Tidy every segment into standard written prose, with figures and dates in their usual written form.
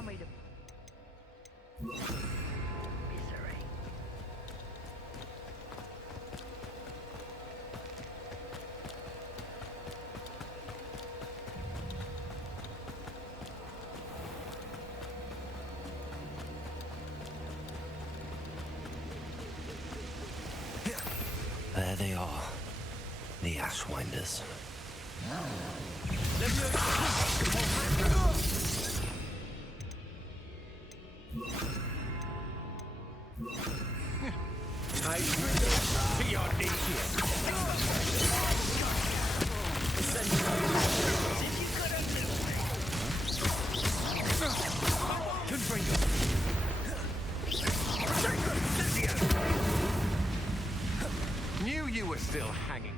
allow me to... Misery. There they are, the Ashwinders. To your knees here. Knew you were still hanging.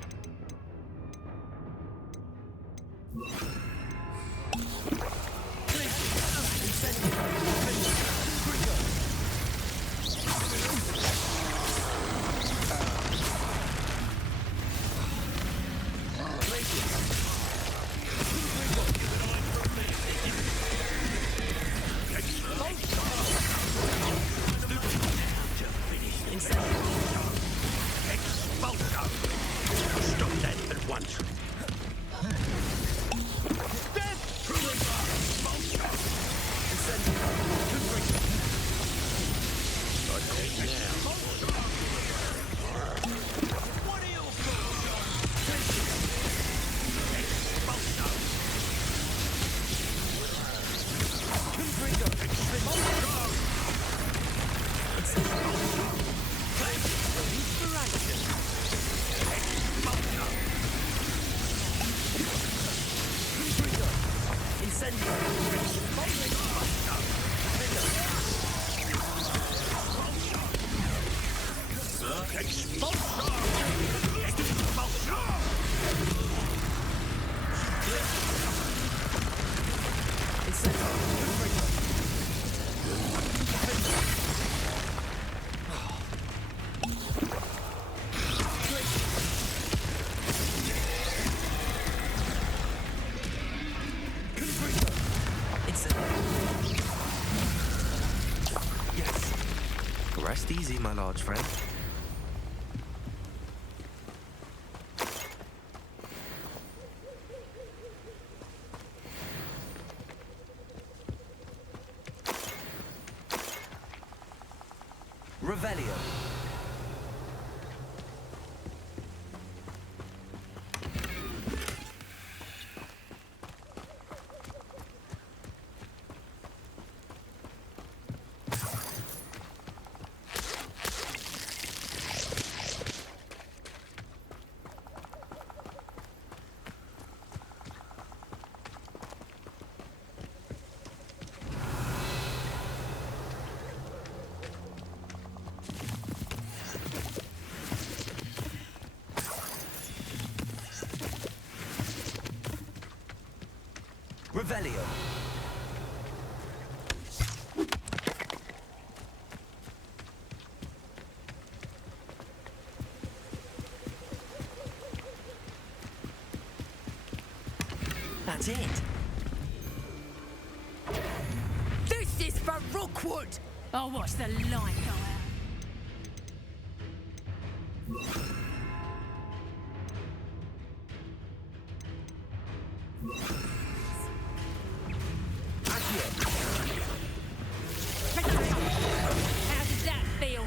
Rest easy, my large friend. Revelio. Revelio. That's it. This is for Rookwood! I'll watch the light go out. How does that feel?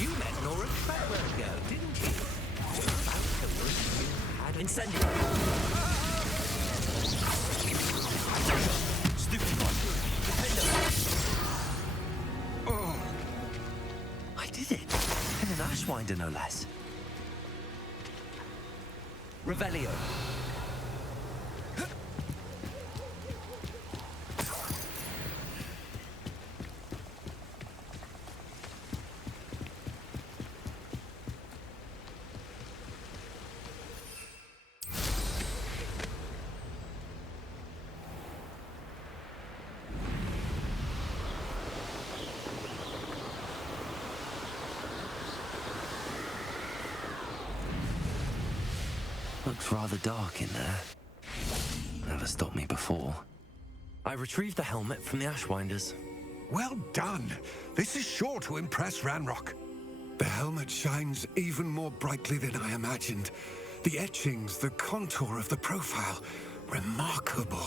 You met Nora Treadwell ago, didn't you? About the work you had incendio. Stupid one. Oh, I did it. And an Ashwinder, no less. Revelio. Looks rather dark in there. Never stopped me before. I retrieved the helmet from the Ashwinders. Well done. This is sure to impress Ranrock. The helmet shines even more brightly than I imagined. The etchings, the contour of the profile, remarkable.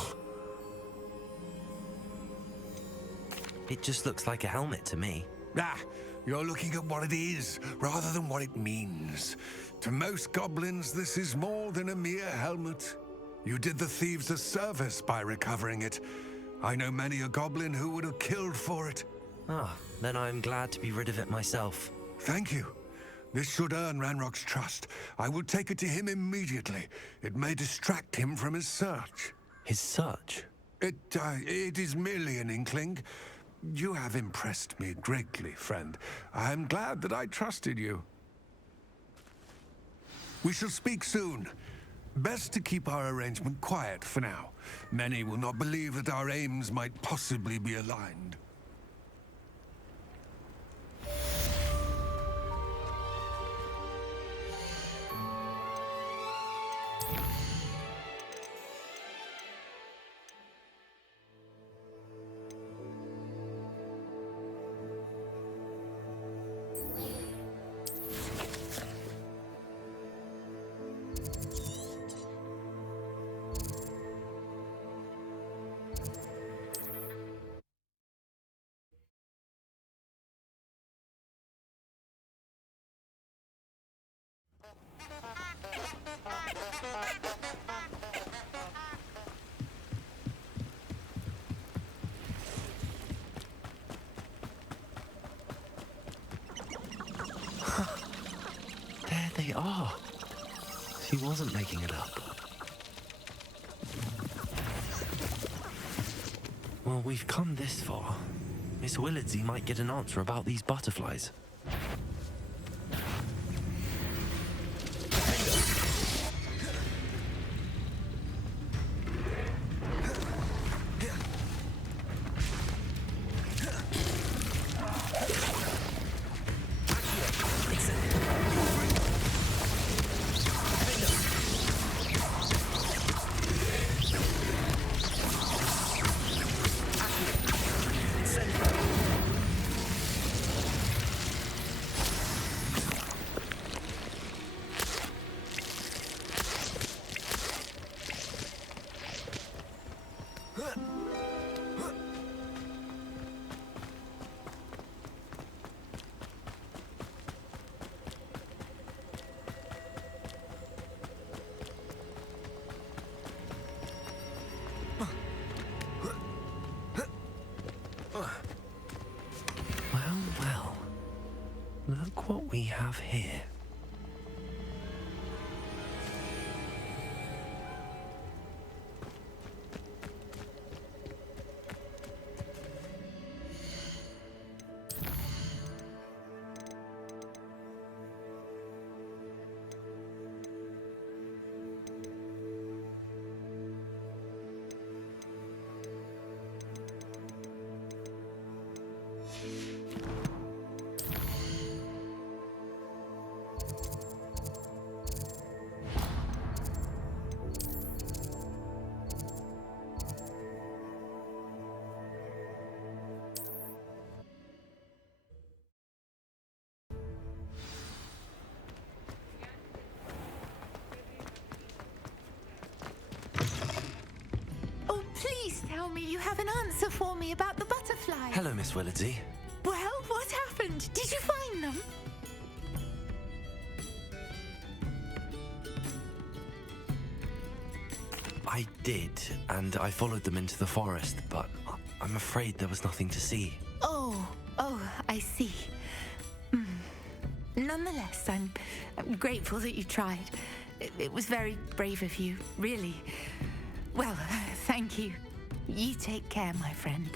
It just looks like a helmet to me. Ah, you're looking at what it is, rather than what it means. To most goblins, this is more than a mere helmet. You did the thieves a service by recovering it. I know many a goblin who would have killed for it. Ah, then I'm glad to be rid of it myself. Thank you. This should earn Ranrock's trust. I will take it to him immediately. It may distract him from his search. His search? It is merely an inkling. You have impressed me greatly, friend. I am glad that I trusted you. We shall speak soon. Best to keep our arrangement quiet for now. Many will not believe that our aims might possibly be aligned. There they are. She wasn't making it up. Well, we've come this far. Miss Willardsey might get an answer about these butterflies. Well, look what we have here. Please tell me you have an answer for me about the butterfly. Hello, Miss Willardsey. Well, what happened? Did you find them? I did, and I followed them into the forest, but I'm afraid there was nothing to see. Oh, I see. Nonetheless, I'm grateful that you tried. It was very brave of you, really. Well, thank you. You take care, my friend.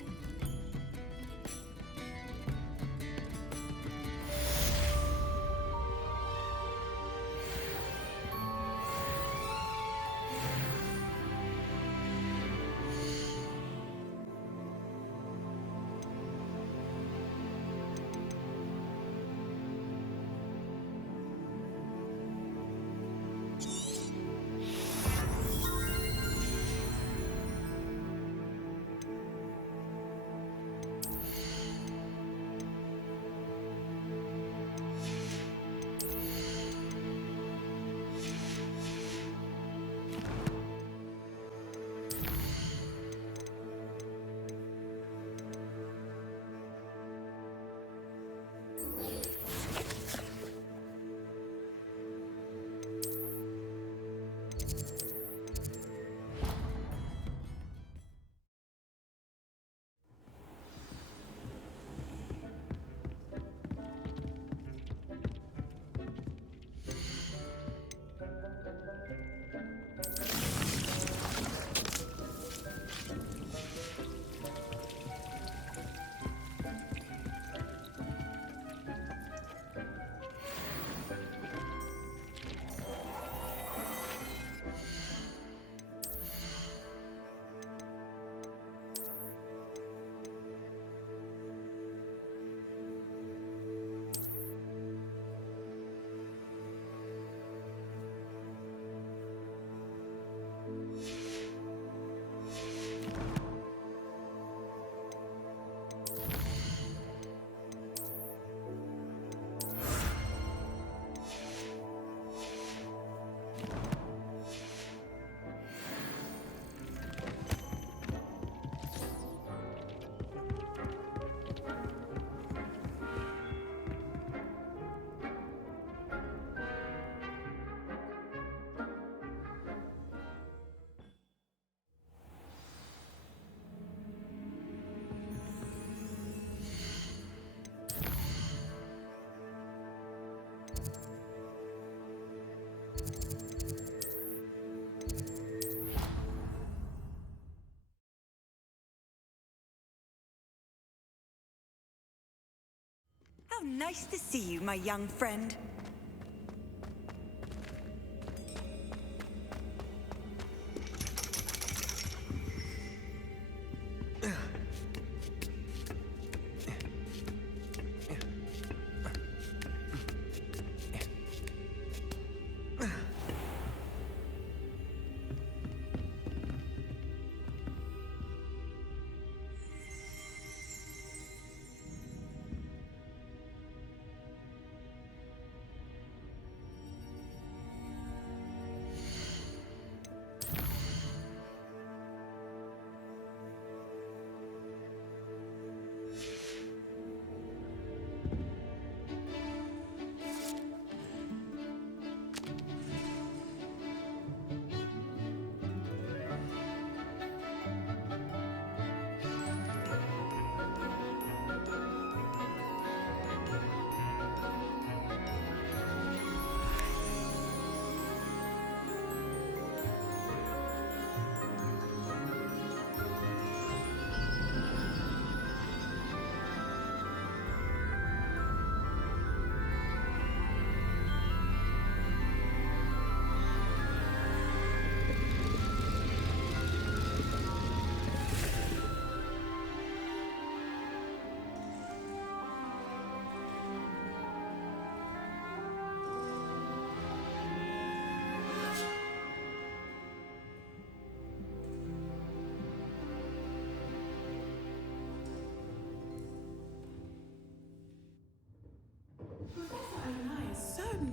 How nice to see you, my young friend.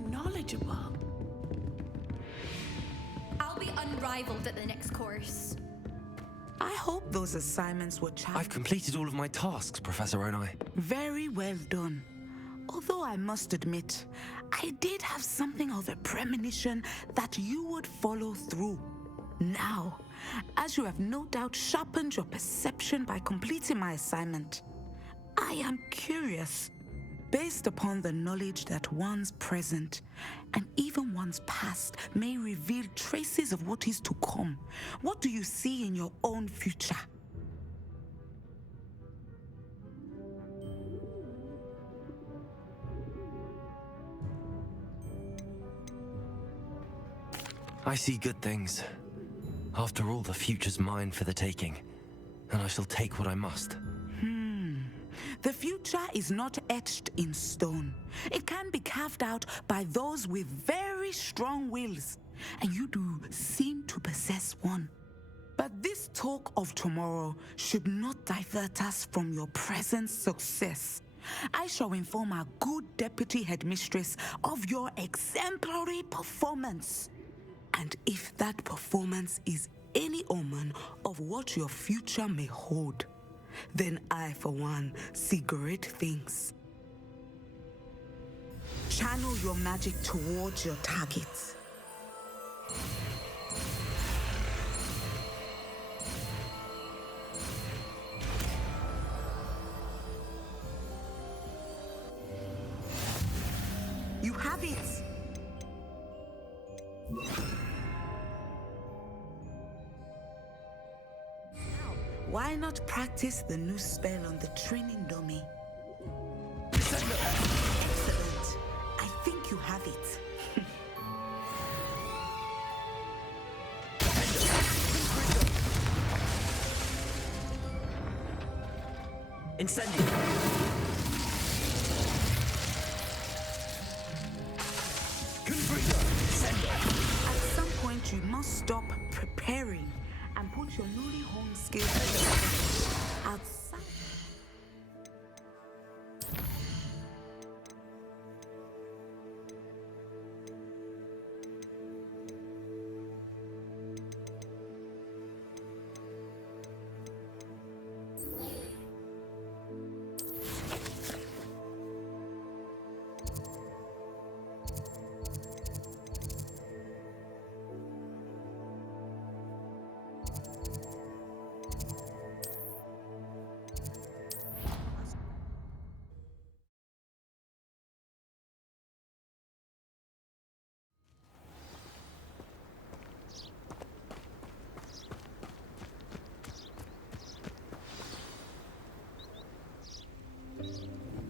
Knowledgeable. I'll be unrivaled at the next course. I hope those assignments were challenging. I've completed all of my tasks, Professor Onai. Very well done. Although I must admit, I did have something of a premonition that you would follow through. Now, as you have no doubt sharpened your perception by completing my assignment, I am curious. Based upon the knowledge that one's present and even one's past may reveal traces of what is to come, what do you see in your own future? I see good things. After all, the future's mine for the taking, and I shall take what I must. The future is not etched in stone. It can be carved out by those with very strong wills, and you do seem to possess one. But this talk of tomorrow should not divert us from your present success. I shall inform our good deputy headmistress of your exemplary performance. And if that performance is any omen of what your future may hold, then I, for one, see great things. Channel your magic towards your targets. You have it! Why not practice the new spell on the training dummy? Excellent. I think you have it. Incendio. At some point, you must stop preparing and put your newly honed skills outside.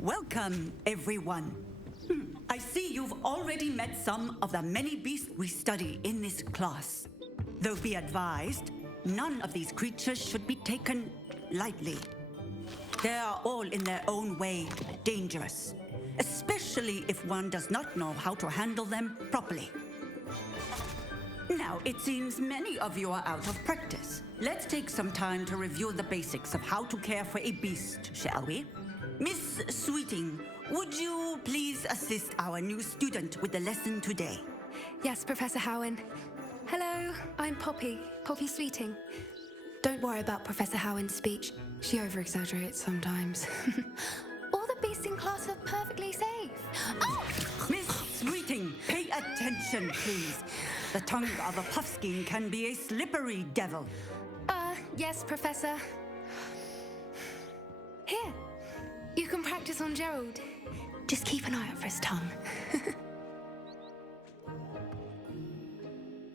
Welcome, everyone. I see you've already met some of the many beasts we study in this class. Though be advised, none of these creatures should be taken lightly. They are all in their own way dangerous, especially if one does not know how to handle them properly. Now, it seems many of you are out of practice. Let's take some time to review the basics of how to care for a beast, shall we? Miss Sweeting, would you please assist our new student with the lesson today? Yes, Professor Howen. Hello, I'm Poppy Sweeting. Don't worry about Professor Howen's speech. She over-exaggerates sometimes. All the beasts in class are perfectly safe. Oh! Miss Sweeting, pay attention, please. The tongue of a puffskein can be a slippery devil. Yes, Professor. Here, you can practice on Gerald. Just keep an eye out for his tongue.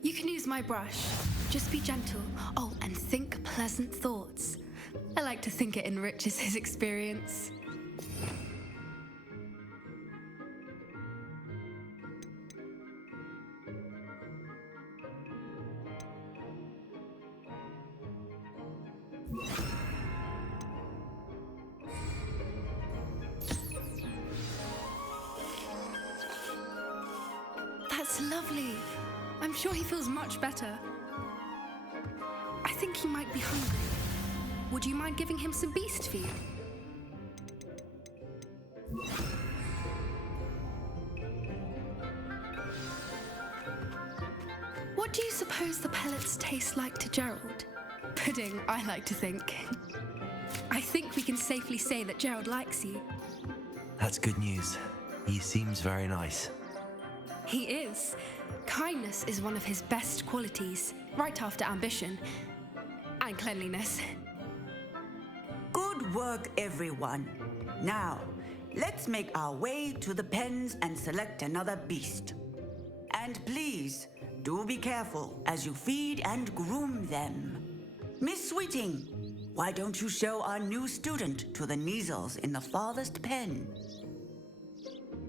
You can use my brush. Just be gentle. Oh, and think pleasant thoughts. I like to think it enriches his experience. That's lovely. I'm sure he feels much better. I think he might be hungry. Would you mind giving him some beast feed? What do you suppose the pellets taste like to Gerald? Pudding, I like to think. I think we can safely say that Gerald likes you. That's good news. He seems very nice. He is. Kindness is one of his best qualities, right after ambition and cleanliness. Good work, everyone. Now, let's make our way to the pens and select another beast. And please, do be careful as you feed and groom them. Miss Sweeting, why don't you show our new student to the Neasels in the farthest pen?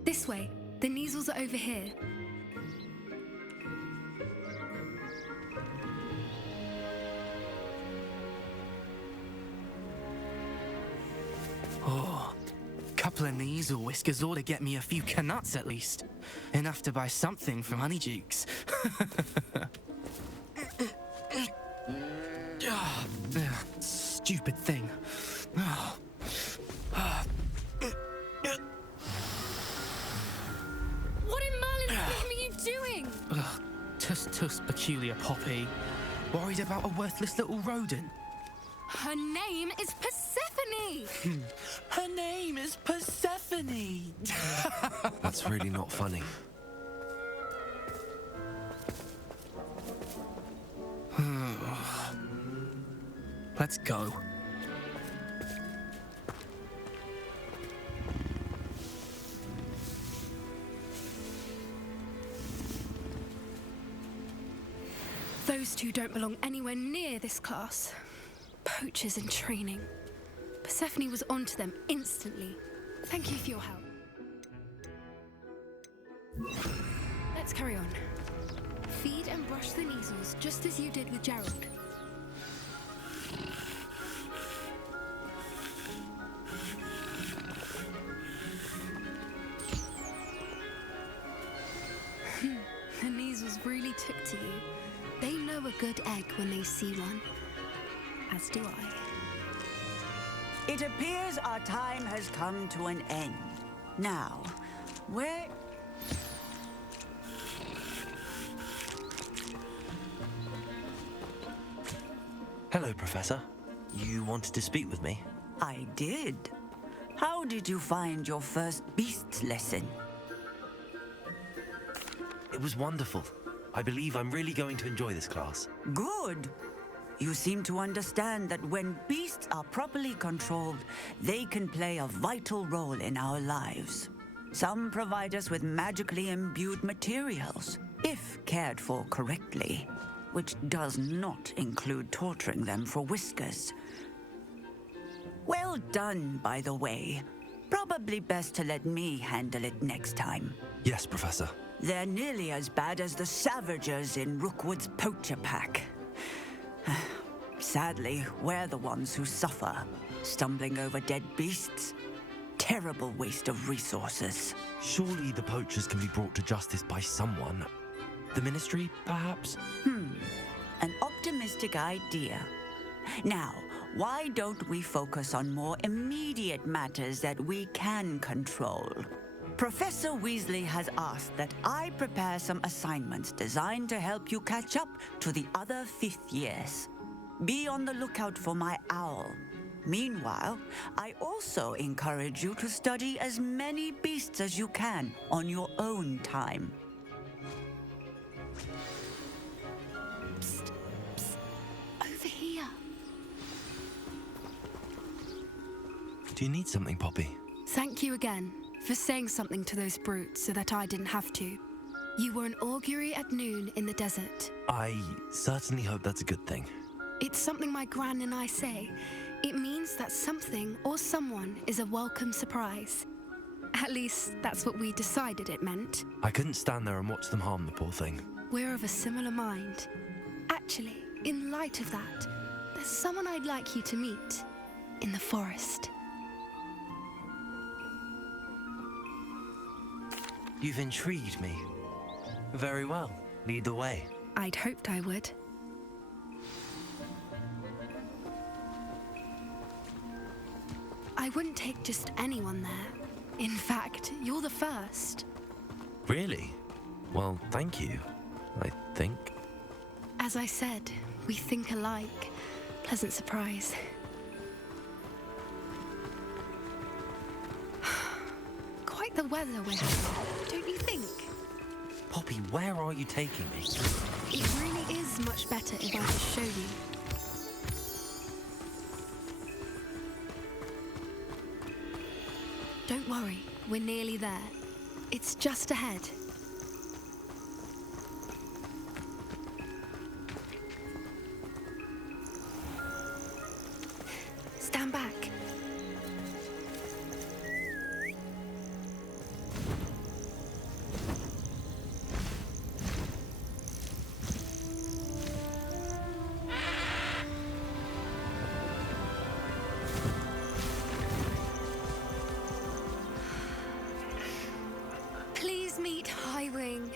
This way. The Neasels are over here. Oh, couple of Neasel whiskers ought to get me a few canuts at least. Enough to buy something from Honeydukes. Stupid thing. What in Merlin's name are you doing? Tuss, peculiar Poppy. Worried about a worthless little rodent? Her name is Persephone! Her name is Persephone! That's really not funny. Let's go. Those two don't belong anywhere near this class. Poachers in training. Persephone was onto them instantly. Thank you for your help. Let's carry on. Feed and brush the Neasels just as you did with Gerald. The Neasels really took to you. They know a good egg when they see one. As do I. It appears our time has come to an end. Now, where... Hello, Professor. You wanted to speak with me? I did. How did you find your first beasts lesson? It was wonderful. I believe I'm really going to enjoy this class. Good. You seem to understand that when beasts are properly controlled, they can play a vital role in our lives. Some provide us with magically imbued materials, if cared for correctly, which does not include torturing them for whiskers. Well done, by the way. Probably best to let me handle it next time. Yes, Professor. They're nearly as bad as the Savagers in Rookwood's poacher pack. Sadly, we're the ones who suffer, stumbling over dead beasts. Terrible waste of resources. Surely the poachers can be brought to justice by someone. The Ministry, perhaps? An optimistic idea. Now, why don't we focus on more immediate matters that we can control? Professor Weasley has asked that I prepare some assignments designed to help you catch up to the other fifth years. Be on the lookout for my owl. Meanwhile, I also encourage you to study as many beasts as you can on your own time. Psst, psst. Over here. Do you need something, Poppy? Thank you again for saying something to those brutes so that I didn't have to. You were an augury at noon in the desert. I certainly hope that's a good thing. It's something my gran and I say. It means that something or someone is a welcome surprise. At least, that's what we decided it meant. I couldn't stand there and watch them harm the poor thing. We're of a similar mind. Actually, in light of that, there's someone I'd like you to meet in the forest. You've intrigued me. Very well. Lead the way. I'd hoped I would. I wouldn't take just anyone there. In fact, you're the first. Really? Well, thank you, I think. As I said, we think alike. Pleasant surprise. Quite the weather we're having, don't you think? Poppy, where are you taking me? It really is much better if I just show you. Don't worry, we're nearly there. It's just ahead. Stand back. Please meet Highwing.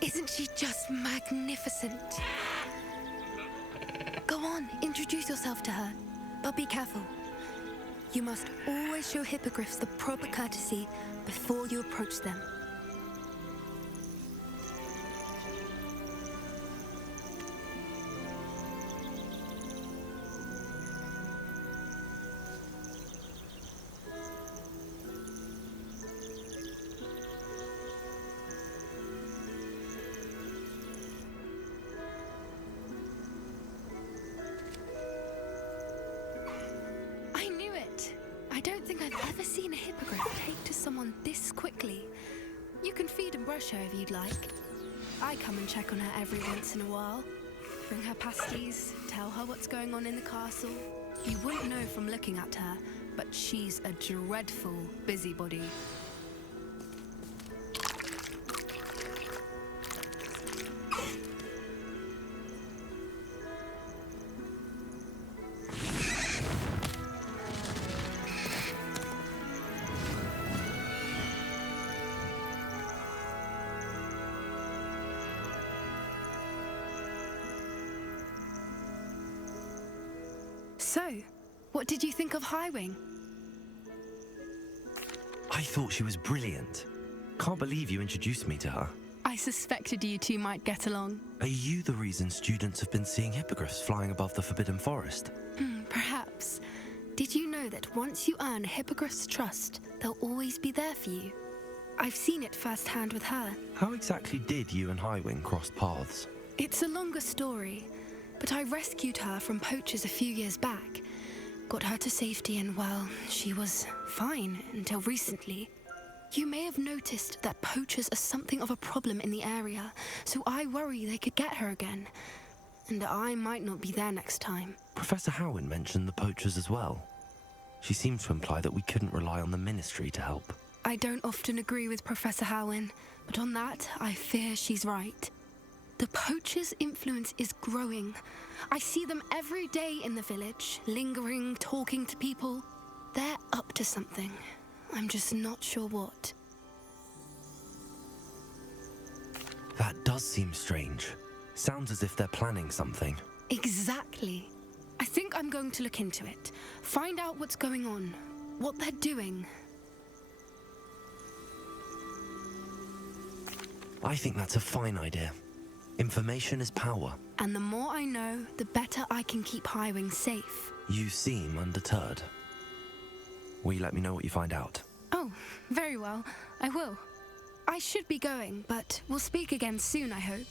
Isn't she just magnificent? Go on, introduce yourself to her. But be careful. You must always show hippogriffs the proper courtesy before you approach them. I knew it! I don't think I've ever seen a hippogriff take to someone this quickly. You can feed and brush her if you'd like. I come and check on her every once in a while. Bring her pasties, tell her what's going on in the castle. You wouldn't know from looking at her, but she's a dreadful busybody. So, what did you think of Highwing? I thought she was brilliant. Can't believe you introduced me to her. I suspected you two might get along. Are you the reason students have been seeing hippogriffs flying above the Forbidden Forest? Perhaps. Did you know that once you earn a hippogriff's trust, they'll always be there for you? I've seen it firsthand with her. How exactly did you and Highwing cross paths? It's a longer story, but I rescued her from poachers a few years back. Got her to safety and, well, she was fine until recently. You may have noticed that poachers are something of a problem in the area, so I worry they could get her again. And I might not be there next time. Professor Howin mentioned the poachers as well. She seemed to imply that we couldn't rely on the Ministry to help. I don't often agree with Professor Howin, but on that, I fear she's right. The poachers' influence is growing. I see them every day in the village, lingering, talking to people. They're up to something. I'm just not sure what. That does seem strange. Sounds as if they're planning something. Exactly. I think I'm going to look into it. Find out what's going on, what they're doing. I think that's a fine idea. Information is power. And the more I know, the better I can keep Highwing safe. You seem undeterred. Will you let me know what you find out? Oh, very well. I will. I should be going, but we'll speak again soon, I hope.